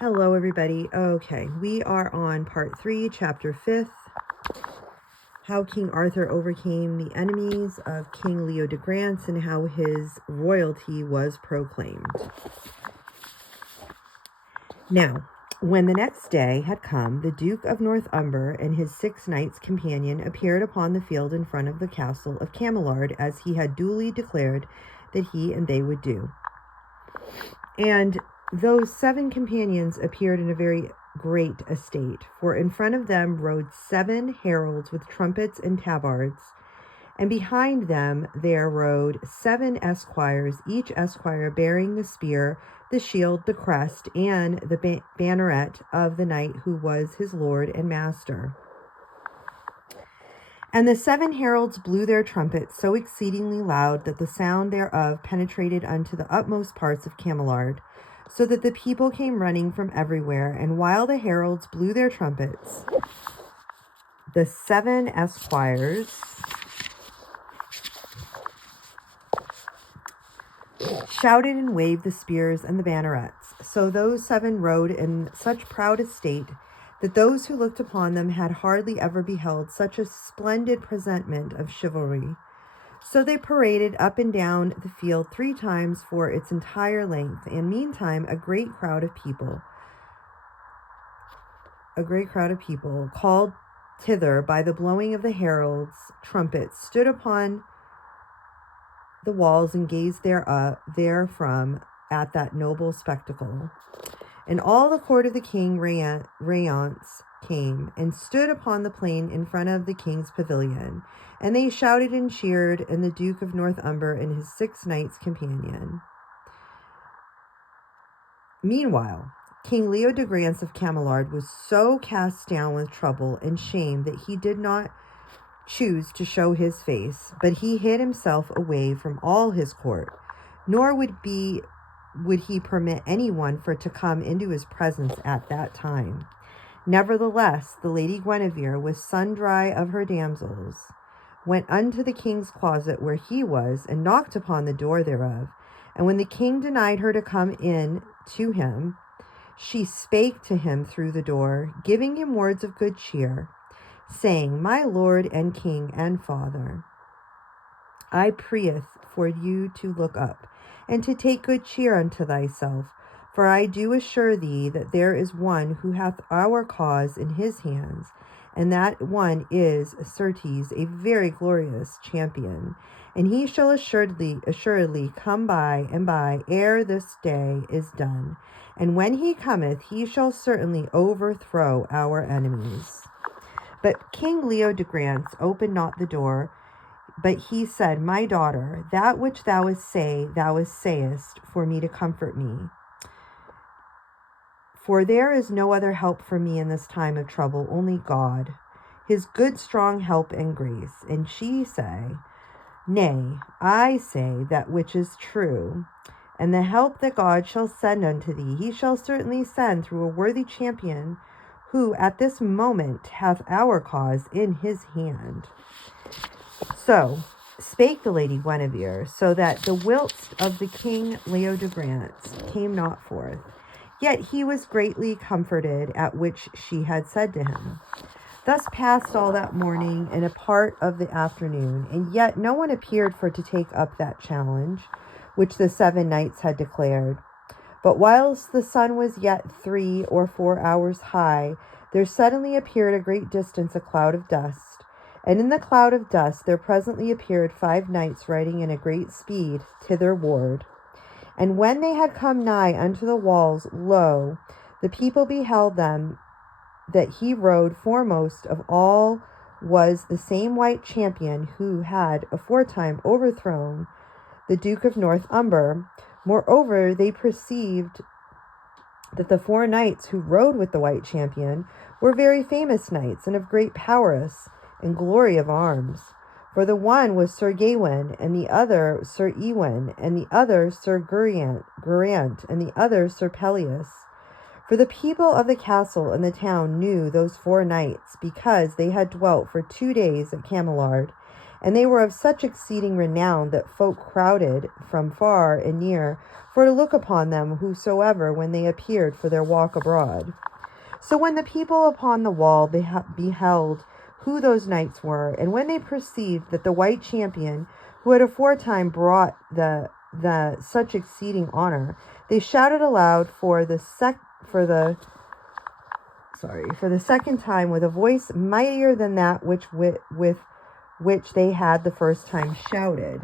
Hello, everybody. Okay, we are on part 3, chapter 5th. How King Arthur overcame the enemies of King Leo de Grance and how his royalty was proclaimed. Now, when the next day had come, the Duke of Northumber and his 6 knights companion appeared upon the field in front of the castle of Cameliard, as he had duly declared that he and they would do. And those 7 companions appeared in a very great estate, for in front of them rode 7 heralds with trumpets and tabards, and behind them there rode 7 esquires, each esquire bearing the spear, the shield, the crest, and the banneret of the knight who was his lord and master. And the 7 heralds blew their trumpets so exceedingly loud that the sound thereof penetrated unto the utmost parts of Cameliard, so that the people came running from everywhere. And while the heralds blew their trumpets, the 7 esquires shouted and waved the spears and the bannerets. So those 7 rode in such proud estate that those who looked upon them had hardly ever beheld such a splendid presentment of chivalry. So they paraded up and down the field 3 times for its entire length, and meantime a great crowd of people, called thither by the blowing of the heralds' trumpets, stood upon the walls and gazed therefrom at that noble spectacle. And all the court of the king Rience came and stood upon the plain in front of the king's pavilion, and they shouted and cheered, and the Duke of Northumber and his 6 knights companion. Meanwhile, King Leo de Grance of Cameliard was so cast down with trouble and shame that he did not choose to show his face, but he hid himself away from all his court, nor would he permit anyone to come into his presence at that time. Nevertheless, the Lady Guinevere, with sundry of her damsels, went unto the king's closet where he was, and knocked upon the door thereof. And when the king denied her to come in to him, she spake to him through the door, giving him words of good cheer, saying, My lord and king and father, I prayeth for you to look up, and to take good cheer unto thyself, for I do assure thee that there is one who hath our cause in his hands, and that one is, certes, a very glorious champion, and he shall assuredly come by and by ere this day is done, and when he cometh, he shall certainly overthrow our enemies. But King Leo de Grance opened not the door, but he said, My daughter, that which thou sayest for me to comfort me. For there is no other help for me in this time of trouble, only God, his good strong help and grace. And she say, Nay, I say that which is true, and the help that God shall send unto thee, he shall certainly send through a worthy champion, who at this moment hath our cause in his hand. So spake the Lady Guinevere, so that the whilst of the King Leo de Grance came not forth. Yet he was greatly comforted at which she had said to him. Thus passed all that morning and a part of the afternoon, and yet no one appeared for to take up that challenge which the 7 knights had declared. But whilst the sun was yet 3 or 4 hours high, there suddenly appeared a great distance a cloud of dust. And in the cloud of dust there presently appeared 5 knights riding in a great speed thitherward. And when they had come nigh unto the walls, lo, the people beheld them, that he rode foremost of all was the same white champion who had aforetime overthrown the Duke of Northumber. Moreover, they perceived that the 4 knights who rode with the white champion were very famous knights, and of great prowess and glory of arms. For the one was Sir Gawain, and the other Sir Ewain, and the other Sir Geraint, and the other Sir Pelleas. For the people of the castle and the town knew those 4 knights, because they had dwelt for 2 days at Cameliard, And they were of such exceeding renown that folk crowded from far and near for to look upon them whosoever when they appeared for their walk abroad. So when the people upon the wall beheld who those knights were, and when they perceived that the white champion, who had aforetime brought the such exceeding honor, they shouted aloud for the second time with a voice mightier than that with which they had the first time shouted.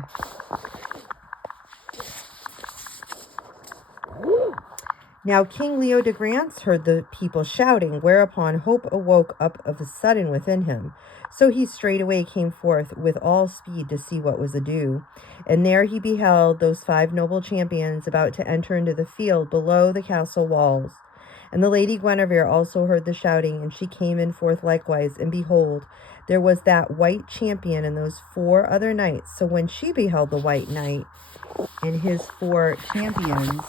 Now King Leodegrance heard the people shouting, whereupon hope awoke up of a sudden within him. So he straightway came forth with all speed to see what was ado. And there he beheld those 5 noble champions about to enter into the field below the castle walls. And the Lady Guinevere also heard the shouting, and she came in forth likewise. And behold, there was that white champion and those 4 other knights. So when she beheld the white knight and his 4 champions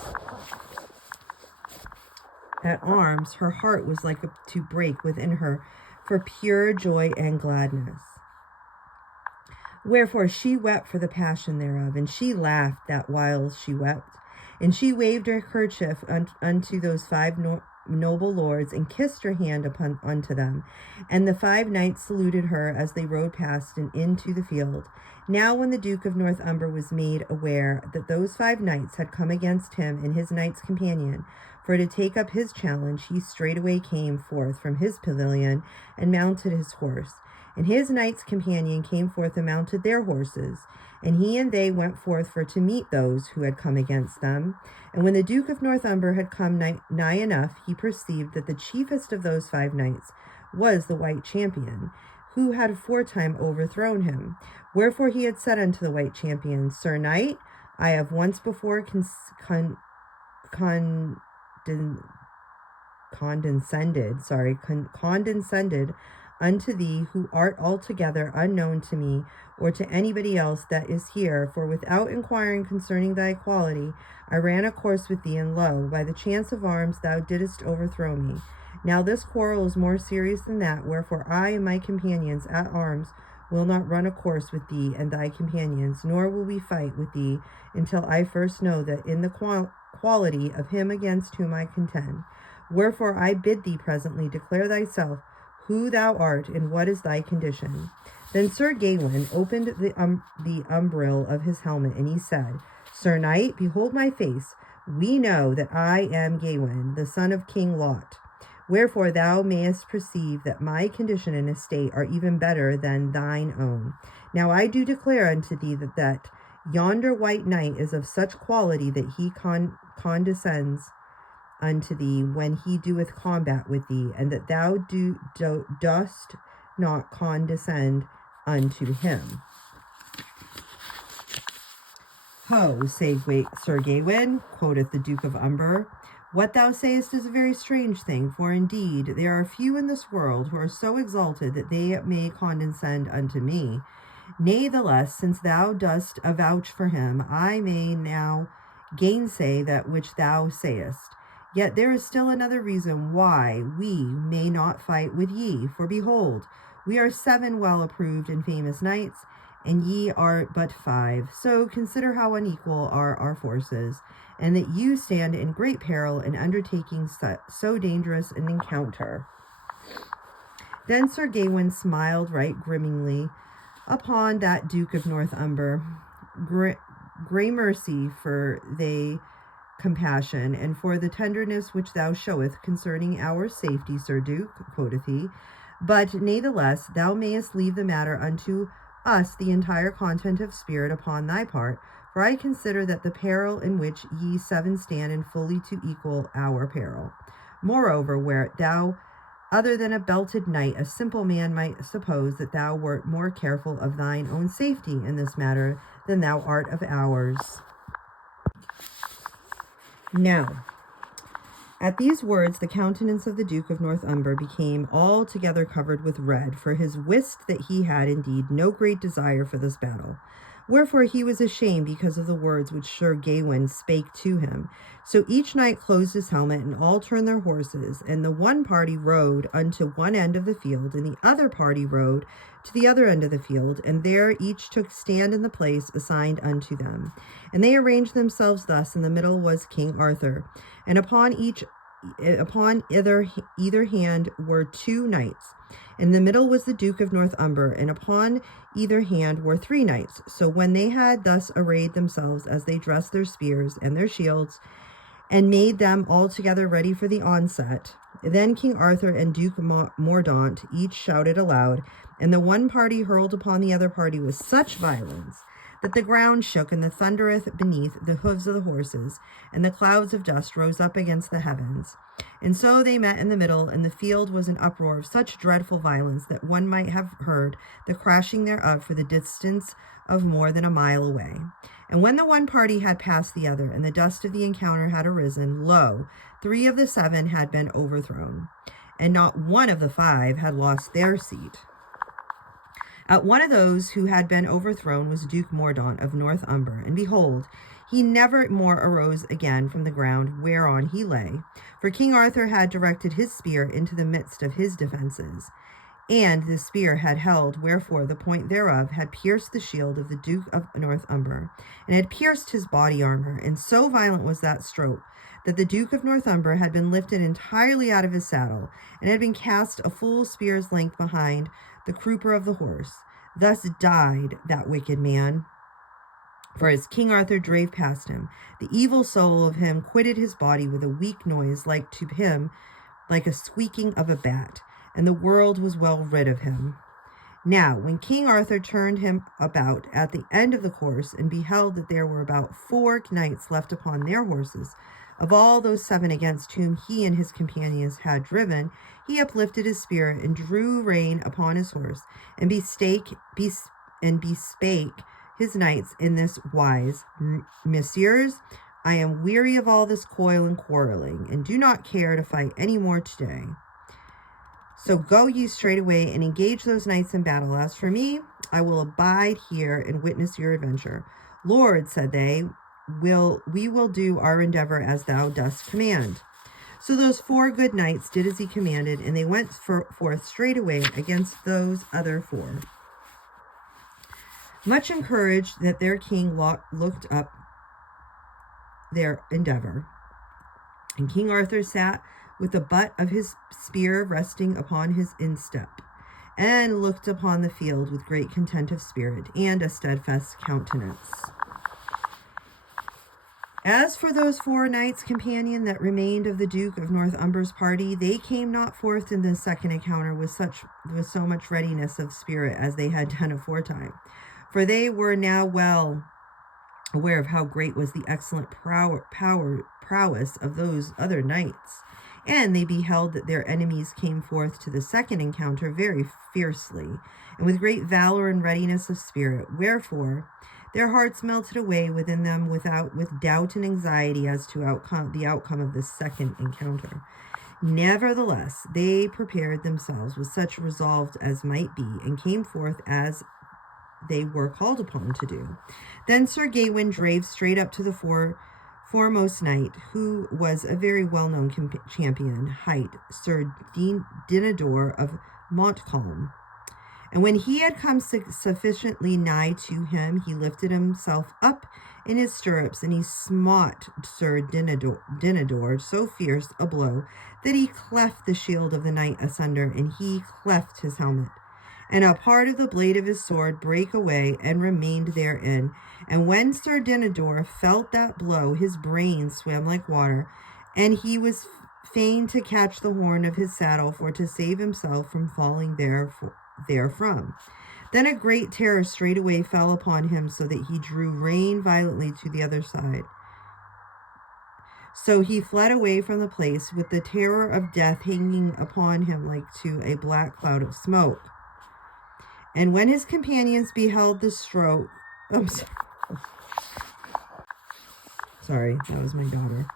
at arms, her heart was like to break within her for pure joy and gladness. Wherefore she wept for the passion thereof, and she laughed that while she wept. And she waved her kerchief unto those 5 noble lords, and kissed her hand unto them. And the 5 knights saluted her as they rode past and into the field. Now when the Duke of Northumber was made aware that those 5 knights had come against him and his knights companion, for to take up his challenge, he straightway came forth from his pavilion and mounted his horse. And his knights companion came forth and mounted their horses. And he and they went forth for to meet those who had come against them. And when the Duke of Northumber had come nigh enough, he perceived that the chiefest of those 5 knights was the white champion, who had aforetime overthrown him. Wherefore he had said unto the white champion, Sir Knight, I have once before condescended unto thee, who art altogether unknown to me or to anybody else that is here, for without inquiring concerning thy quality, I ran a course with thee, and lo, by the chance of arms thou didst overthrow me. Now this quarrel is more serious than that, wherefore I and my companions at arms will not run a course with thee and thy companions, nor will we fight with thee until I first know that in the quality of him against whom I contend. Wherefore I bid thee presently declare thyself who thou art and what is thy condition. Then Sir Gawain opened the umbril of his helmet, and he said, Sir Knight, behold my face. We know that I am Gawain, the son of King Lot. Wherefore thou mayest perceive that my condition and estate are even better than thine own. Now I do declare unto thee that yonder white knight is of such quality that he condescends unto thee when he doeth combat with thee, and that thou dost not condescend unto him. Ho, say Sir Gawain, quoth the Duke of Umber, what thou sayest is a very strange thing, for indeed there are few in this world who are so exalted that they may condescend unto me. Natheless, since thou dost avouch for him, I may now gainsay that which thou sayest. Yet there is still another reason why we may not fight with ye. For behold, we are 7 well approved and famous knights, and ye are but 5. So consider how unequal are our forces, and that you stand in great peril in undertaking so dangerous an encounter. Then Sir Gawain smiled right grimmingly upon that Duke of Northumber. Gramercy for thy compassion, and for the tenderness which thou showeth concerning our safety, Sir Duke, quoth he. But natheless thou mayest leave the matter unto us the entire content of spirit upon thy part, for I consider that the peril in which ye 7 stand in fully to equal our peril. Moreover, wert thou other than a belted knight, a simple man might suppose that thou wert more careful of thine own safety in this matter than thou art of ours. Now, at these words, the countenance of the Duke of Northumber became altogether covered with red, for his wist that he had indeed no great desire for this battle. Wherefore he was ashamed because of the words which Sir Gawain spake to him. So each knight closed his helmet, and all turned their horses, and the one party rode unto one end of the field, and the other party rode to the other end of the field, and there each took stand in the place assigned unto them. And they arranged themselves thus: in the middle was King Arthur, and upon either hand were 2 knights. In the middle was the Duke of Northumber, and upon either hand were 3 knights. So when they had thus arrayed themselves, as they dressed their spears and their shields, and made them altogether ready for the onset, then King Arthur and Duke Mordaunt each shouted aloud, and the one party hurled upon the other party with such violence that the ground shook, and the thundereth beneath the hoofs of the horses, and the clouds of dust rose up against the heavens. And so they met in the middle, and the field was an uproar of such dreadful violence that one might have heard the crashing thereof for the distance of more than a mile away. And when the one party had passed the other, and the dust of the encounter had arisen, lo, 3 of the 7 had been overthrown, and not one of the 5 had lost their seat. At one of those who had been overthrown was Duke Mordaunt of Northumber, and behold, he never more arose again from the ground whereon he lay, for King Arthur had directed his spear into the midst of his defences, and the spear had held, wherefore the point thereof had pierced the shield of the Duke of Northumber, and had pierced his body armor, and so violent was that stroke, that the Duke of Northumber had been lifted entirely out of his saddle, and had been cast a full spear's length behind the crupper of the horse. Thus died that wicked man. For as King Arthur drave past him, the evil soul of him quitted his body with a weak noise, like to him, like a squeaking of a bat, and the world was well rid of him. Now, when King Arthur turned him about at the end of the course, and beheld that there were about 4 knights left upon their horses, of all those 7 against whom he and his companions had driven, he uplifted his spear and drew rein upon his horse, and bespake his knights in this wise: Messieurs, I am weary of all this coil and quarreling, and do not care to fight any more today. So go ye straightway and engage those knights in battle. As for me, I will abide here and witness your adventure. Lord, said they, we will do our endeavor as thou dost command. So those 4 good knights did as he commanded, and they went forth straightway against those other 4. Much encouraged that their king looked up their endeavor. And King Arthur sat with the butt of his spear resting upon his instep, and looked upon the field with great content of spirit and a steadfast countenance. As for those 4 knights companion that remained of the Duke of Northumber's party, they came not forth in the second encounter with so much readiness of spirit as they had done aforetime, for they were now well aware of how great was the excellent prowess of those other knights, and they beheld that their enemies came forth to the second encounter very fiercely, and with great valor and readiness of spirit. Wherefore their hearts melted away within them with doubt and anxiety as to the outcome of this second encounter. Nevertheless, they prepared themselves with such resolve as might be, and came forth as they were called upon to do. Then Sir Gawain drave straight up to the foremost knight, who was a very well-known champion, hight Sir Dinador of Montcalm. And when he had come sufficiently nigh to him, he lifted himself up in his stirrups, and he smote Sir Dinador so fierce a blow that he cleft the shield of the knight asunder, and he cleft his helmet. And a part of the blade of his sword brake away and remained therein. And when Sir Dinador felt that blow, his brains swam like water, and he was fain to catch the horn of his saddle for to save himself from falling therefrom. Then a great terror straightway fell upon him, so that he drew rein violently to the other side. So he fled away from the place with the terror of death hanging upon him like to a black cloud of smoke. And when his companions beheld the stroke, sorry, that was my daughter.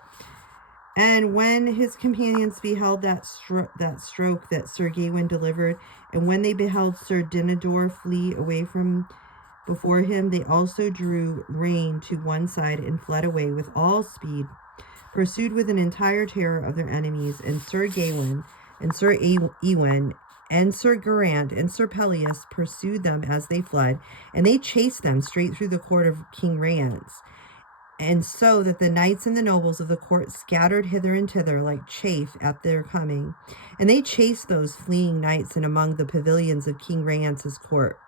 And when his companions beheld that stroke that Sir Gawain delivered, and when they beheld Sir Dinador flee away from before him, they also drew rein to one side and fled away with all speed, pursued with an entire terror of their enemies. And Sir Gawain and Sir Ewain and Sir Geraint and Sir Pelleas pursued them as they fled, and they chased them straight through the court of King Rience. And so that the knights and the nobles of the court scattered hither and thither like chaff at their coming. And they chased those fleeing knights in among the pavilions of King Rience's court.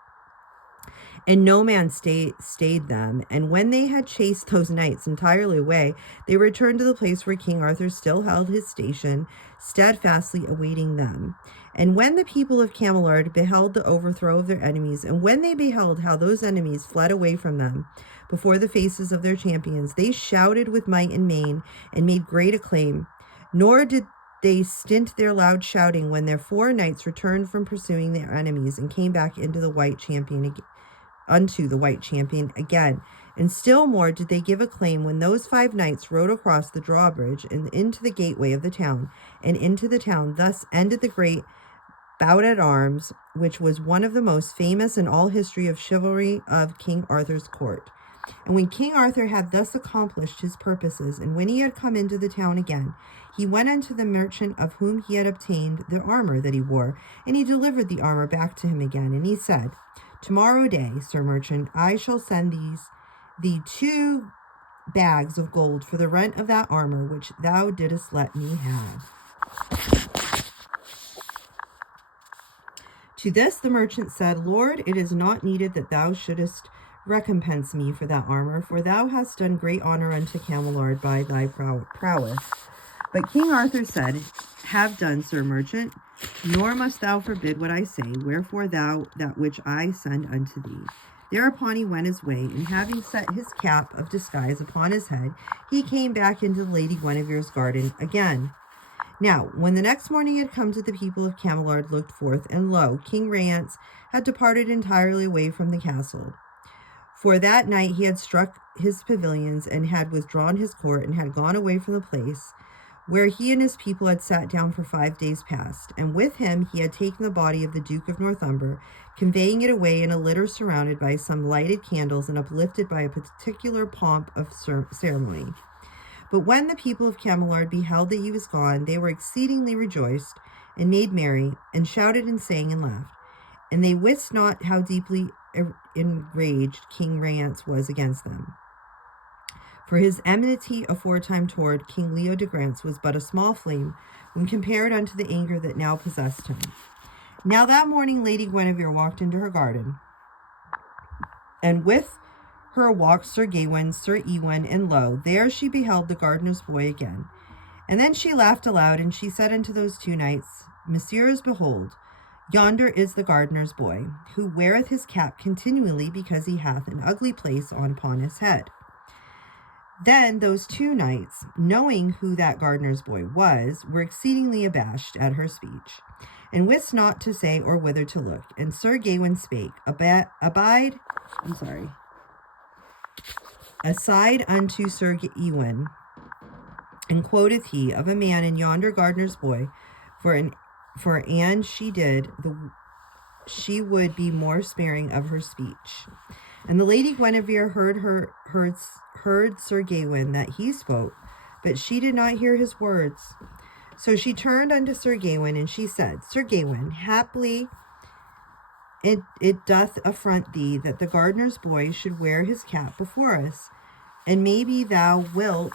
And no man stayed them. And when they had chased those knights entirely away, they returned to the place where King Arthur still held his station, steadfastly awaiting them. And when the people of Camelard beheld the overthrow of their enemies, and when they beheld how those enemies fled away from them before the faces of their champions, they shouted with might and main, and made great acclaim. Nor did they stint their loud shouting when their 4 knights returned from pursuing their enemies, and came back unto the white champion again. And still more did they give acclaim when those 5 knights rode across the drawbridge and into the gateway of the town, and into the town. Thus ended the great bout at arms, which was one of the most famous in all history of chivalry of King Arthur's court. And when King Arthur had thus accomplished his purposes, and when he had come into the town again, he went unto the merchant of whom he had obtained the armor that he wore, and he delivered the armor back to him again. And he said, Tomorrow day, Sir Merchant, I shall send thee 2 bags of gold for the rent of that armor which thou didst let me have. To this the merchant said, Lord, it is not needed that thou shouldest recompense me for that armor, for thou hast done great honor unto Camelard by thy prowess. But King Arthur said, Have done, Sir Merchant, nor must thou forbid what I say, wherefore thou that which I send unto thee. Thereupon he went his way, and having set his cap of disguise upon his head, he came back into the Lady Guinevere's garden again. Now, when the next morning had come to, the people of Camelard looked forth, and lo, King Rience had departed entirely away from the castle. For that night he had struck his pavilions, and had withdrawn his court, and had gone away from the place where he and his people had sat down for 5 days past. And with him he had taken the body of the Duke of Northumber, conveying it away in a litter surrounded by some lighted candles, and uplifted by a particular pomp of ceremony. But when the people of Camelard beheld that he was gone, they were exceedingly rejoiced, and made merry, and shouted, and sang, and laughed. And they wist not how deeply enraged King Rience was against them. For his enmity aforetime toward King Leodegrance was but a small flame when compared unto the anger that now possessed him. Now that morning Lady Guinevere walked into her garden, and with her walked Sir Gawain, Sir Ewain, and lo, there she beheld the gardener's boy again. And then she laughed aloud, and she said unto those 2 knights, Messieurs, behold, yonder is the gardener's boy, who weareth his cap continually, because he hath an ugly place on upon his head. Then those 2 knights, knowing who that gardener's boy was, were exceedingly abashed at her speech, and wist not to say or whither to look. And Sir Gawain spake, aside unto Sir Ewain, and quoth he, Of a man in yonder gardener's boy, for an she did, she would be more sparing of her speech. And the Lady Guinevere heard Sir Gawain that he spoke, but she did not hear his words. So she turned unto Sir Gawain, and she said, Sir Gawain, haply it doth affront thee that the gardener's boy should wear his cap before us, and maybe thou wilt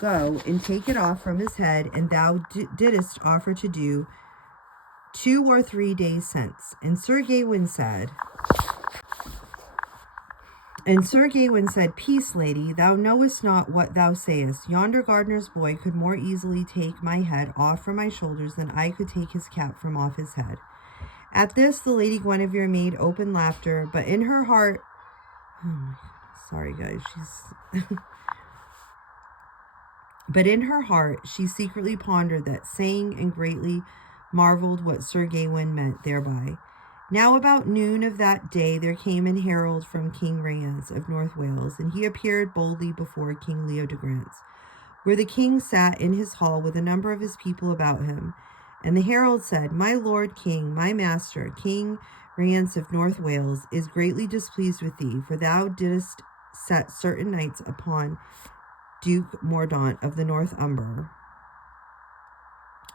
go and take it off from his head, and thou didst offer to do 2 or 3 days since. And Sir Gawain said, Peace, lady, thou knowest not what thou sayest. Yonder gardener's boy could more easily take my head off from my shoulders than I could take his cap from off his head. At this the Lady Guinevere made open laughter, but in her heart, but in her heart she secretly pondered that saying, and greatly marveled what Sir Gawain meant thereby. Now about noon of that day there came an herald from King Rience of North Wales, and he appeared boldly before King Leodegrance, where the king sat in his hall with a number of his people about him. And the herald said, My lord king, my master, King Rience of North Wales, is greatly displeased with thee, for thou didst set certain knights upon Duke Mordaunt of the North Umber,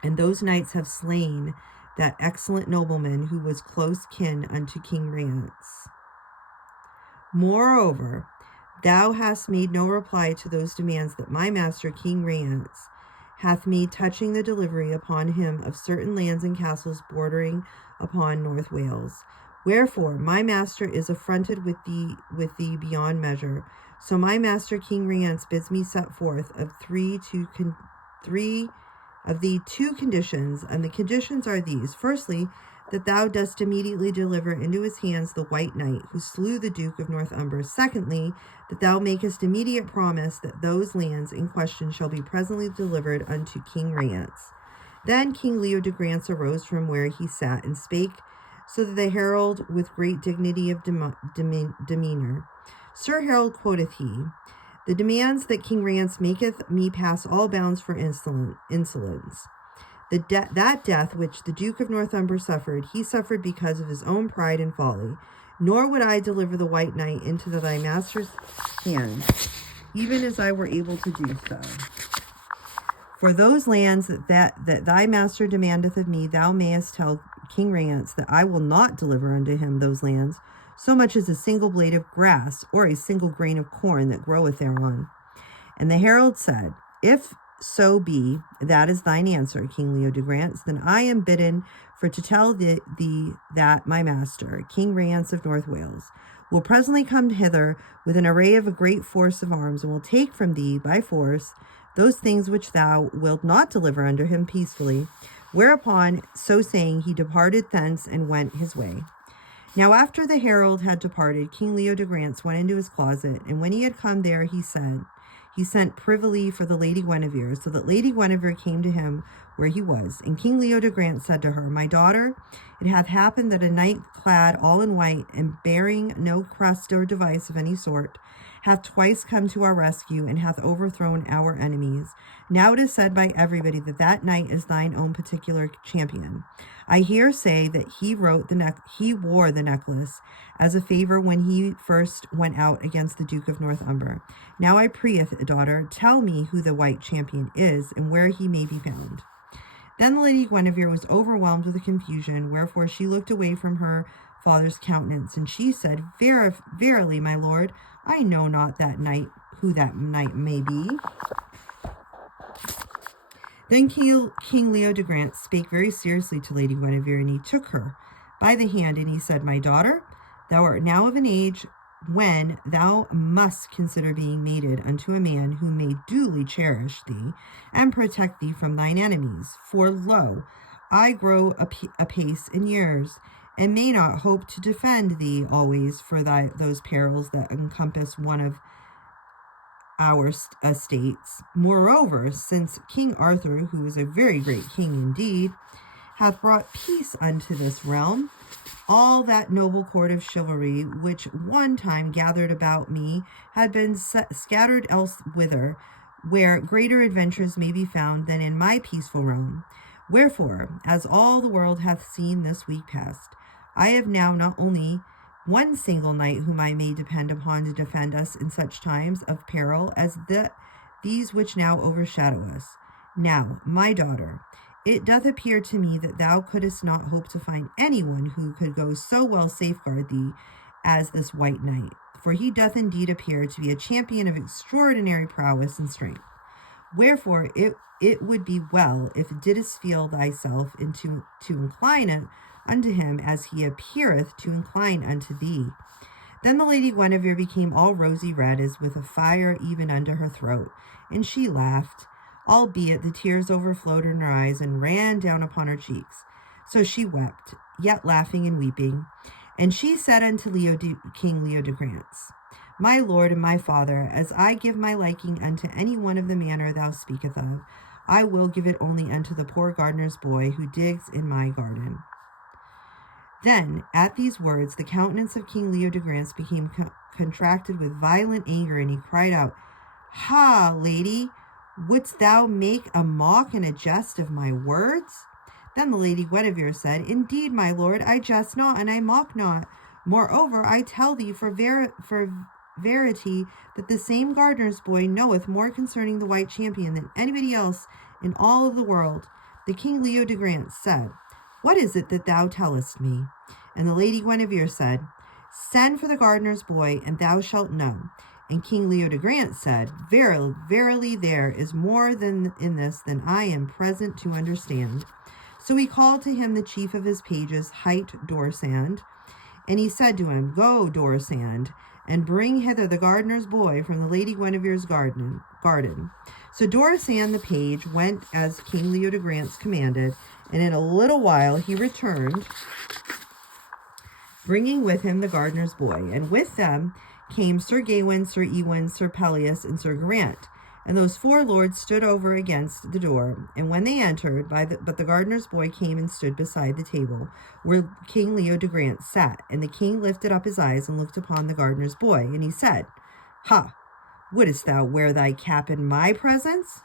and those knights have slain that excellent nobleman who was close kin unto King Rience. Moreover, thou hast made no reply to those demands that my master King Rience hath made touching the delivery upon him of certain lands and castles bordering upon North Wales. Wherefore my master is affronted with thee beyond measure. So my master King Rience bids me set forth of two conditions, and the conditions are these: firstly, that thou dost immediately deliver into his hands the White Knight who slew the Duke of North Umber. Secondly, that thou makest immediate promise that those lands in question shall be presently delivered unto King Rience. Then King Leo de Grance arose from where he sat and spake, so that the herald with great dignity of demeanor. Sir Herald, quoth he, the demands that King Rience maketh me pass all bounds for insolence. That death which the Duke of Northumber suffered, he suffered because of his own pride and folly. Nor would I deliver the White Knight into thy master's hands, even as I were able to do so. For those lands that thy master demandeth of me, thou mayest tell King Rience that I will not deliver unto him those lands, so much as a single blade of grass or a single grain of corn that groweth thereon. And the herald said, if so be that is thine answer, King Leo de Grance, then I am bidden for to tell thee that my master, King Rience of North Wales, will presently come hither with an array of a great force of arms, and will take from thee by force those things which thou wilt not deliver unto him peacefully. Whereupon, so saying, he departed thence and went his way. Now after the herald had departed, King Leo de Grance went into his closet, and when he had come there, he sent privily for the Lady Guinevere, so that Lady Guinevere came to him where he was. And King Leo de Grance said to her, my daughter, it hath happened that a knight clad all in white, and bearing no crest or device of any sort, hath twice come to our rescue, and hath overthrown our enemies. Now it is said by everybody that that knight is thine own particular champion. I hear say that he wore the necklace as a favor when he first went out against the Duke of North Umber. Now I prayeth, daughter, tell me who the white champion is, and where he may be found. Then the Lady Guinevere was overwhelmed with confusion, wherefore she looked away from her father's countenance, and she said, verily, my lord, I know not who that knight may be. Then King Leo de Grance spake very seriously to Lady Guinevere, and he took her by the hand, and he said, my daughter, thou art now of an age when thou must consider being mated unto a man who may duly cherish thee and protect thee from thine enemies. For lo, I grow apace in years, and may not hope to defend thee always for those perils that encompass one of our estates. Moreover, since King Arthur, who is a very great king indeed, hath brought peace unto this realm, all that noble court of chivalry which one time gathered about me had been scattered elsewhither, where greater adventures may be found than in my peaceful realm. Wherefore, as all the world hath seen this week past, I have now not only one single knight whom I may depend upon to defend us in such times of peril as these which now overshadow us. Now, my daughter, it doth appear to me that thou couldst not hope to find anyone who could go so well safeguard thee as this white knight, for he doth indeed appear to be a champion of extraordinary prowess and strength. Wherefore it would be well if didst feel thyself to incline unto him as he appeareth to incline unto thee. Then the Lady Guinevere became all rosy red, as with a fire even unto her throat, and she laughed, albeit the tears overflowed in her eyes and ran down upon her cheeks. So she wept, yet laughing and weeping. And she said unto King Leo de Grance, my lord and my father, as I give my liking unto any one of the manner thou speakest of, I will give it only unto the poor gardener's boy who digs in my garden. Then, at these words, the countenance of King Leo de Grance became contracted with violent anger, and he cried out, ha, lady, wouldst thou make a mock and a jest of my words? Then the Lady Guinevere said, Indeed, my lord, I jest not, and I mock not. Moreover, I tell thee for verity that the same gardener's boy knoweth more concerning the White Champion than anybody else in all of the world. The King Leodegrance said, What is it that thou tellest me? And the Lady Guinevere said, Send for the gardener's boy, and thou shalt know. And King Leodegrance said, Verily, verily, there is more than in this than I am present to understand. So he called to him the chief of his pages, hight Dorsand, and he said to him, Go, Dorsand, and bring hither the gardener's boy from the Lady Guinevere's garden. So Dorsand the page went as King Leodegrance commanded, and in a little while he returned, bringing with him the gardener's boy. And with them came Sir Gawain, Sir Ewain, Sir Pelleas, and Sir Geraint. And those 4 lords stood over against the door. And when they entered, but the gardener's boy came and stood beside the table where King Leodegrance sat. And the king lifted up his eyes and looked upon the gardener's boy. And he said, Ha! Wouldst thou wear thy cap in my presence?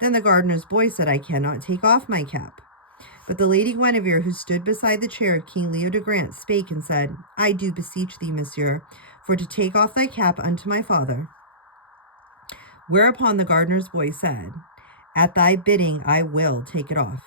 Then the gardener's boy said, I cannot take off my cap. But the Lady Guinevere, who stood beside the chair of King Leodegrance, spake and said, I do beseech thee, monsieur, for to take off thy cap unto my father. Whereupon the gardener's boy said, At thy bidding I will take it off.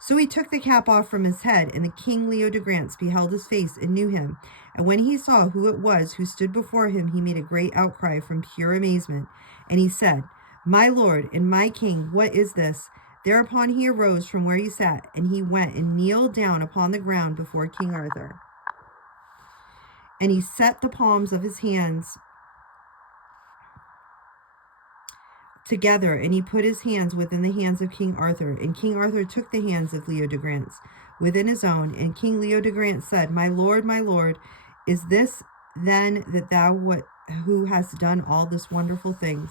So he took the cap off from his head, and the King Leodegrance beheld his face and knew him. And when he saw who it was who stood before him, he made a great outcry from pure amazement. And he said, My lord and my king, what is this? Thereupon he arose from where he sat, and he went and kneeled down upon the ground before King Arthur. And he set the palms of his hands together, and he put his hands within the hands of King Arthur. And King Arthur took the hands of Leodegrance within his own. And King Leodegrance said, my lord, is this then that thou who hast done all this wonderful things?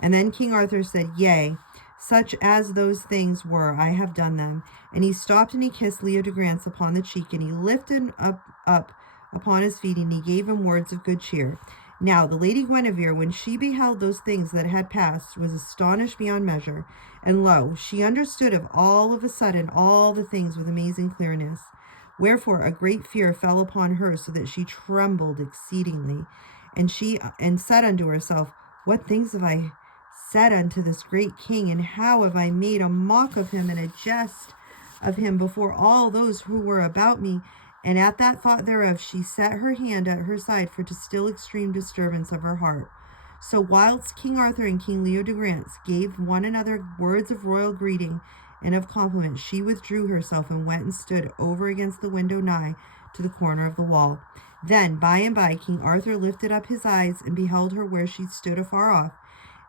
And then King Arthur said, Yea, such as those things were, I have done them. And he stopped and he kissed Leodegrance upon the cheek, and he lifted up upon his feet, and he gave him words of good cheer. Now the Lady Guinevere, when she beheld those things that had passed, was astonished beyond measure. And lo, she understood of a sudden all the things with amazing clearness. Wherefore a great fear fell upon her, so that she trembled exceedingly. And said unto herself, What things have I said unto this great king, and how have I made a mock of him and a jest of him before all those who were about me? And at that thought thereof she set her hand at her side for to still extreme disturbance of her heart. So whilst King Arthur and King Leodegrance gave one another words of royal greeting and of compliment, she withdrew herself and went and stood over against the window nigh to the corner of the wall. Then by and by King Arthur lifted up his eyes and beheld her where she stood afar off.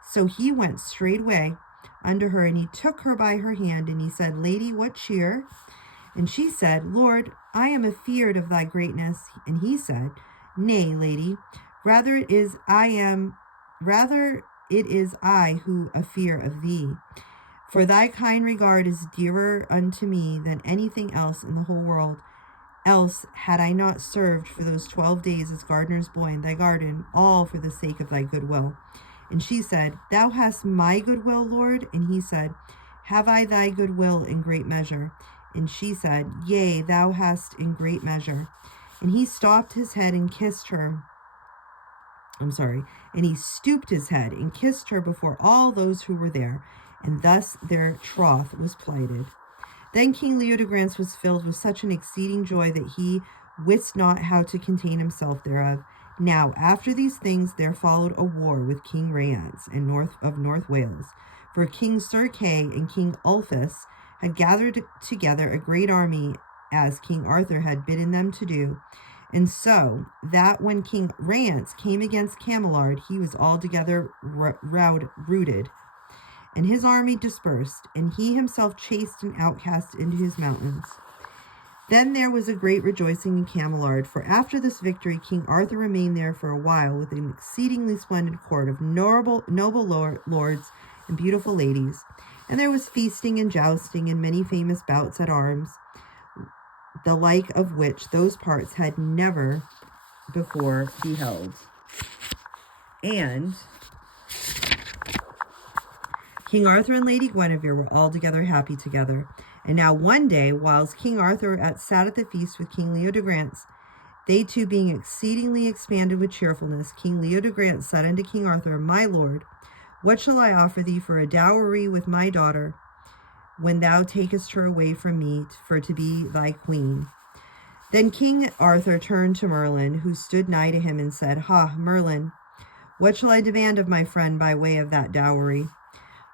So he went straightway unto her, and he took her by her hand, and he said, Lady, what cheer? And she said, Lord, I am afeard of thy greatness. And he said, Nay, lady, rather it is I who afear of thee. For thy kind regard is dearer unto me than anything else in the whole world. Else had I not served for those 12 days as gardener's boy in thy garden, all for the sake of thy goodwill. And she said, Thou hast my goodwill, Lord? And he said, Have I thy goodwill in great measure? And she said, Yea, thou hast in great measure. And he stooped his head and kissed her. And he stooped his head and kissed her before all those who were there. And thus their troth was plighted. Then King Leodegrance was filled with such an exceeding joy that he wist not how to contain himself thereof. Now after these things there followed a war with King Rience in North Wales. For King Sir Kay and King Ulfius had gathered together a great army, as King Arthur had bidden them to do. And so that when King Rience came against Camelard, he was altogether routed, and his army dispersed, and he himself chased an outcast into his mountains. Then there was a great rejoicing in Camelard, for after this victory King Arthur remained there for a while with an exceedingly splendid court of noble lords and beautiful ladies. And there was feasting and jousting and many famous bouts at arms, the like of which those parts had never before beheld. And King Arthur and Lady Guinevere were altogether happy together. And now one day, whilst King Arthur sat at the feast with King Leodegrance, they two being exceedingly expanded with cheerfulness, King Leodegrance said unto King Arthur, My lord, what shall I offer thee for a dowry with my daughter, when thou takest her away from me for to be thy queen? Then King Arthur turned to Merlin, who stood nigh to him, and said, Ha, Merlin, what shall I demand of my friend by way of that dowry?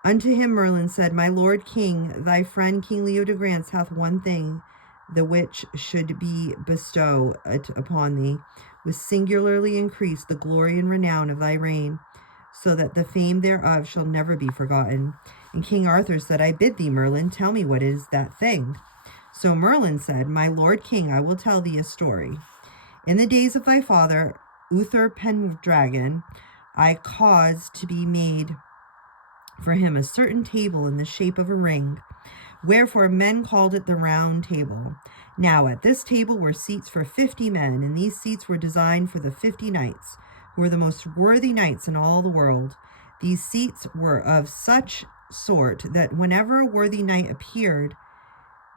Unto him Merlin said, My lord king, thy friend King Leodegrance hath one thing, the which should be bestow upon thee, with singularly increase the glory and renown of thy reign, so that the fame thereof shall never be forgotten. And King Arthur said, I bid thee, Merlin, tell me what is that thing. So Merlin said, My lord king, I will tell thee a story. In the days of thy father, Uther Pendragon, I caused to be made for him a certain table in the shape of a ring, wherefore men called it the Round Table. Now at this table were seats for 50 men, and these seats were designed for the 50 knights, who were the most worthy knights in all the world. These seats were of such sort that whenever a worthy knight appeared,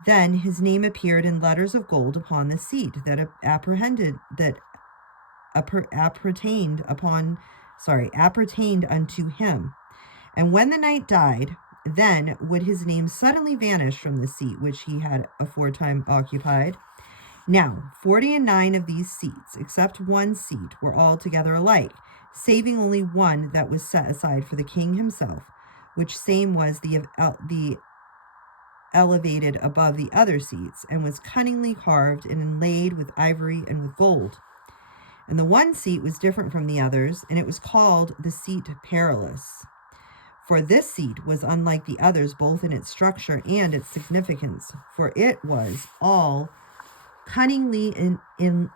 then his name appeared in letters of gold upon the seat that appertained unto him. And when the knight died, then would his name suddenly vanish from the seat which he had aforetime occupied. Now 49 of these seats, except one seat, were altogether alike, saving only one that was set aside for the king himself, which same was the elevated above the other seats, and was cunningly carved and inlaid with ivory and with gold. And the one seat was different from the others, and it was called the Seat Perilous. For this seat was unlike the others, both in its structure and its significance, for it was all cunningly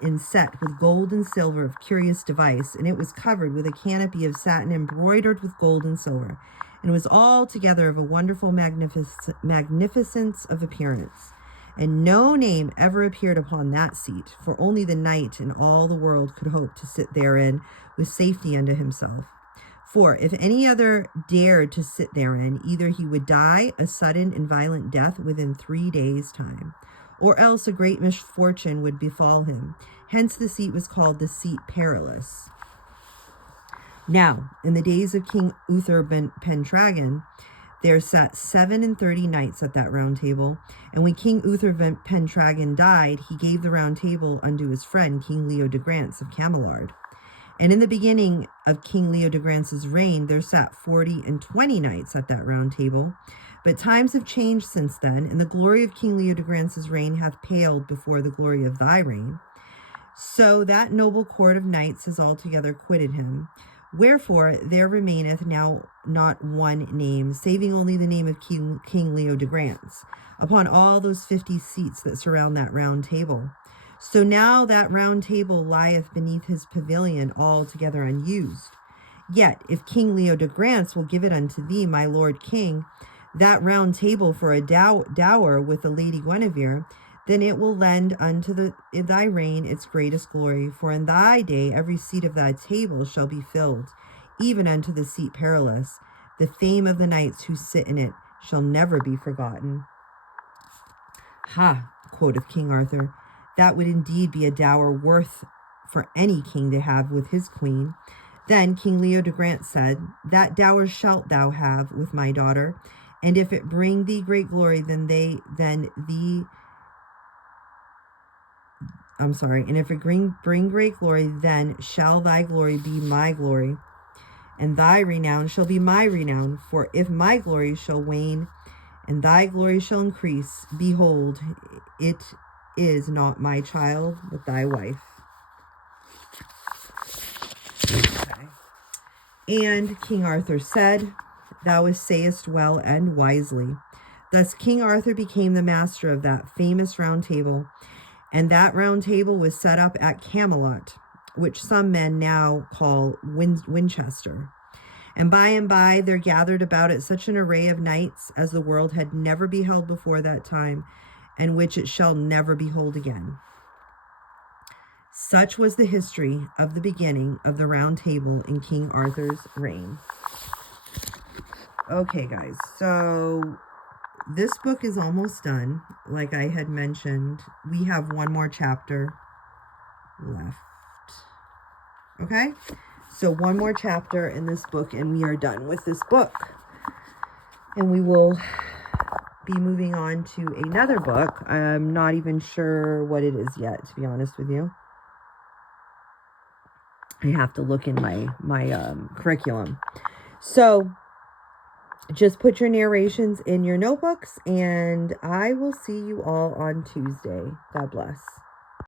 inset with gold and silver of curious device, and it was covered with a canopy of satin embroidered with gold and silver, and was altogether of a wonderful magnificence of appearance. And no name ever appeared upon that seat, for only the knight in all the world could hope to sit therein with safety unto himself. For if any other dared to sit therein, either he would die a sudden and violent death within 3 days' time, or else a great misfortune would befall him. Hence the seat was called the Seat Perilous. Now, in the days of King Uther Pendragon, there sat 37 knights at that round table. And when King Uther Pendragon died, he gave the round table unto his friend King Leodegrance of Camelard. And in the beginning of King Leodegrance's reign, there sat 20 knights at that round table. But times have changed since then, and the glory of King Leodegrance's reign hath paled before the glory of thy reign. So that noble court of knights has altogether quitted him. Wherefore there remaineth now not one name, saving only the name of King Leodegrance, upon all those 50 seats that surround that round table. So now that round table lieth beneath his pavilion altogether unused. Yet if King Leodegrance will give it unto thee, my lord king, that round table for a dower with the Lady Guinevere, then it will lend unto thy reign its greatest glory. For in thy day every seat of thy table shall be filled, even unto the Seat Perilous. The fame of the knights who sit in it shall never be forgotten. Ha, quoth King Arthur, that would indeed be a dower worth for any king to have with his queen. Then King Leodegrance said, That dower shalt thou have with my daughter, and if it bring thee great glory, and if it bring great glory, then shall thy glory be my glory, and thy renown shall be my renown. For if my glory shall wane, and thy glory shall increase, behold, it is not my child, but thy wife. Okay. And King Arthur said, Thou sayest well and wisely. Thus King Arthur became the master of that famous round table, and that round table was set up at Camelot, which some men now call Winchester. And by there gathered about it such an array of knights as the world had never beheld before that time, and which it shall never behold again. Such was the history of the beginning of the Round Table in King Arthur's reign. Okay, guys. So this book is almost done. Like I had mentioned, we have one more chapter left. Okay? So one more chapter in this book and we are done with this book. And we will be moving on to another book. I'm not even sure what it is yet, to be honest with you. I have to look in my curriculum. So just put your narrations in your notebooks, and I will see you all on Tuesday. God bless.